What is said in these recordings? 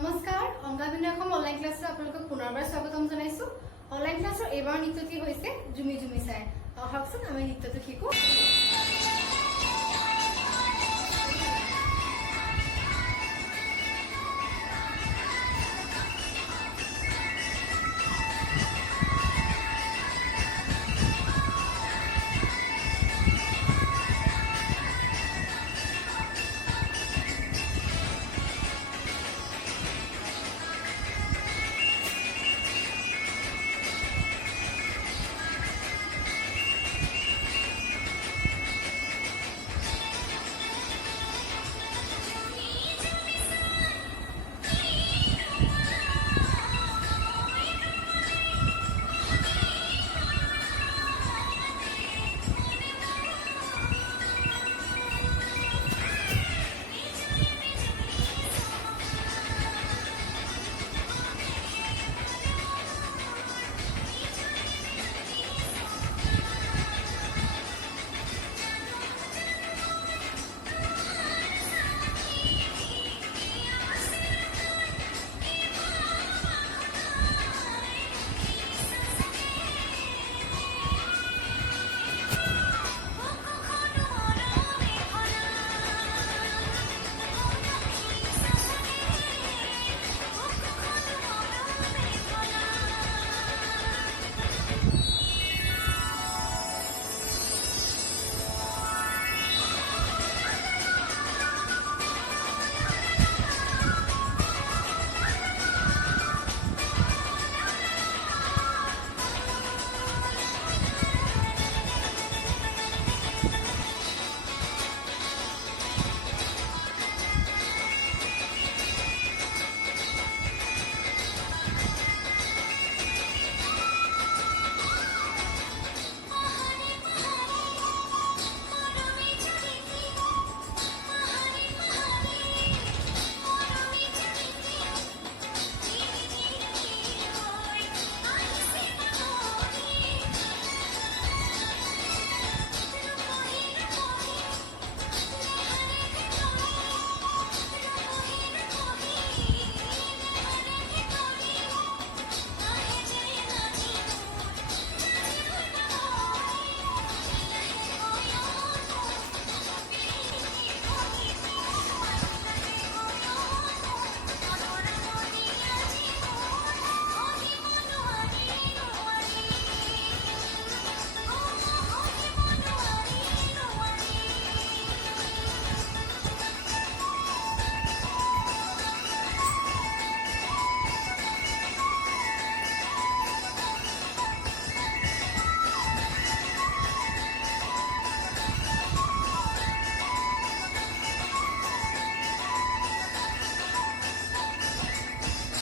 নমস্কাৰ অংগাবিনয় অনলাইন ক্লাছত আপোনালোকক পুনৰবাৰ স্বাগতম জনাইছো। অনলাইন ক্লাছৰ এবাৰ নৃত্যটি হৈছে জুমি জুমি চাই। আহকচোন আমি নৃত্যটো শিকো।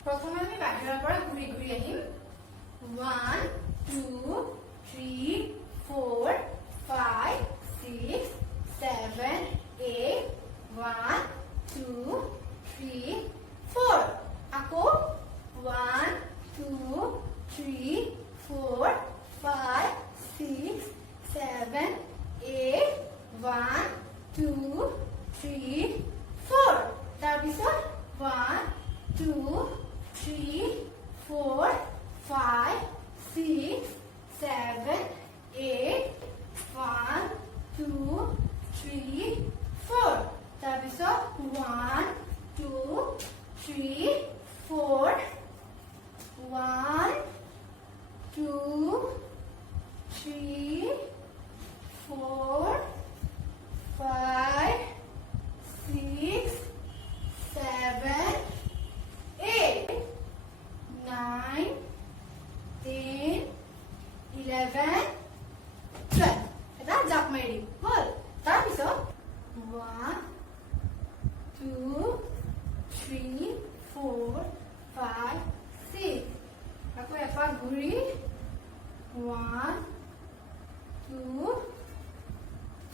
প্ৰথমে আমি বাহিৰৰ পৰা ঘূৰি ঘূৰি আহিম। 1 2 3 4 5 6 7 8 1 2 3 4 আকৌ 1 2 3 4 5 6 7 8 1 2 3 4 তাৰপিছত 1 2 3 4 5 6 7 8 1 2 3 4 তাৰপিছত 1 2 3 4 1 2 3 4 5 6 7 8 9 10 11 12 এটা জাপ মাৰি দিম হ'ল। তাৰপিছত 1 2 3 4 5 6 আকৌ এপাক ঘূৰি 1 2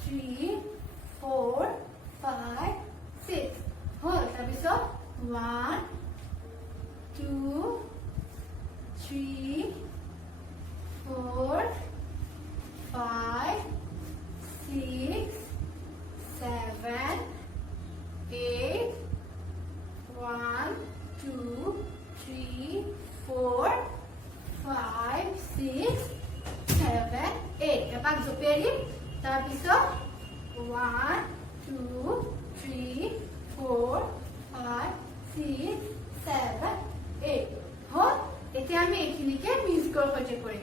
3 4 5 6 হ'ল। তাৰপিছত 1 2 3 4 5 6 7 8 1 2 তাৰপিছত 1 2 3 4 5 6 7 8 হ'ল এতিয়া আমি এইখিনিকে মিউজিকৰ সৈতে কৰিম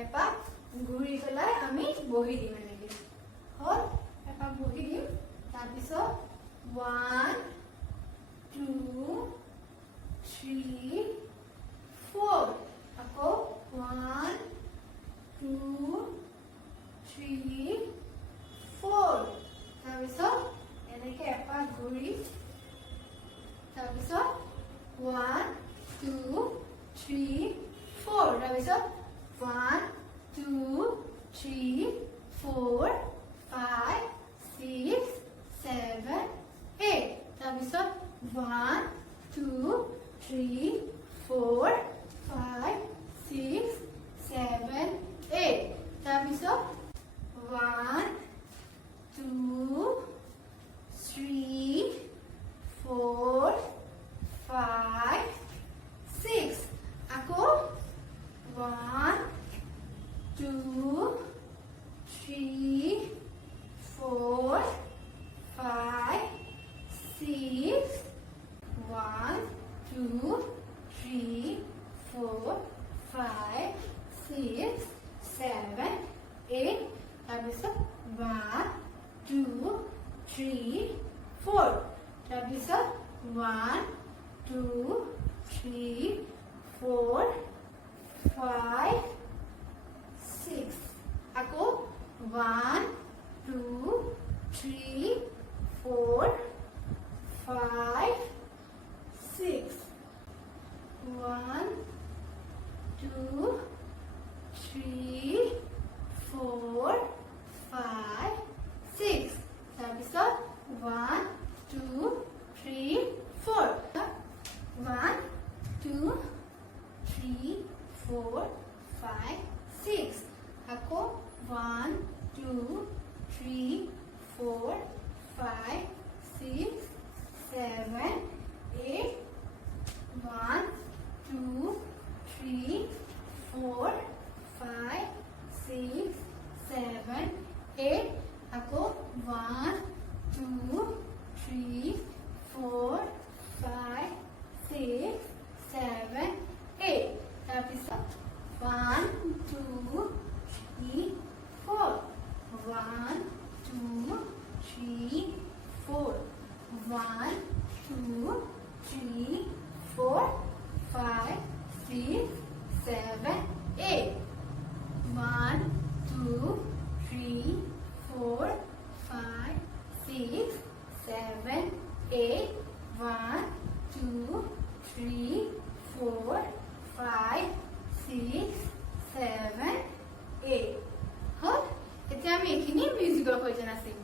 এপাক ঘূৰি পেলাই আমি বহি দিম এনেকে হ'ল এপাক বহি দিম তাৰপিছত 1 2 3 4 আকৌ 1 2 3 4 তাৰপিছত এনেকে এপাক ঘূৰি তাৰপিছত 1 2 3 4 তাৰপিছত 1 2 3 4 5 6 7 8 তাৰপিছত 1 2 3 4 5 6 7 8 তাৰপিছত 1 2 3 4 5 6 আকৌ 1 2 3 4 5 6 1 2 3 4 5 6 7 8 তাৰপিছত 1 2 3 4 তাৰপিছত 1 2 3 4 5 6 আকৌ 1 2 3 4 5 6 1 2 3 4 5 6 তাৰপিছত 1 2 3 4 1 2 3 4 5 6 আকৌ 1 2 3 4 5 6 7 8 1 2 3 4 5 6 7 8 আকৌ 1 2 3 4 5 6 7 8 তাৰপিছত 1 2 3 4 1 2 3 4 1 2 3 4 5 6 7 8 1 2 3 4 5 6 7 8 1 2 3 4 5 6 7 8 হ'ল এতিয়া আমি এইখিনি মিউজিকৰ সৈতে নাচিম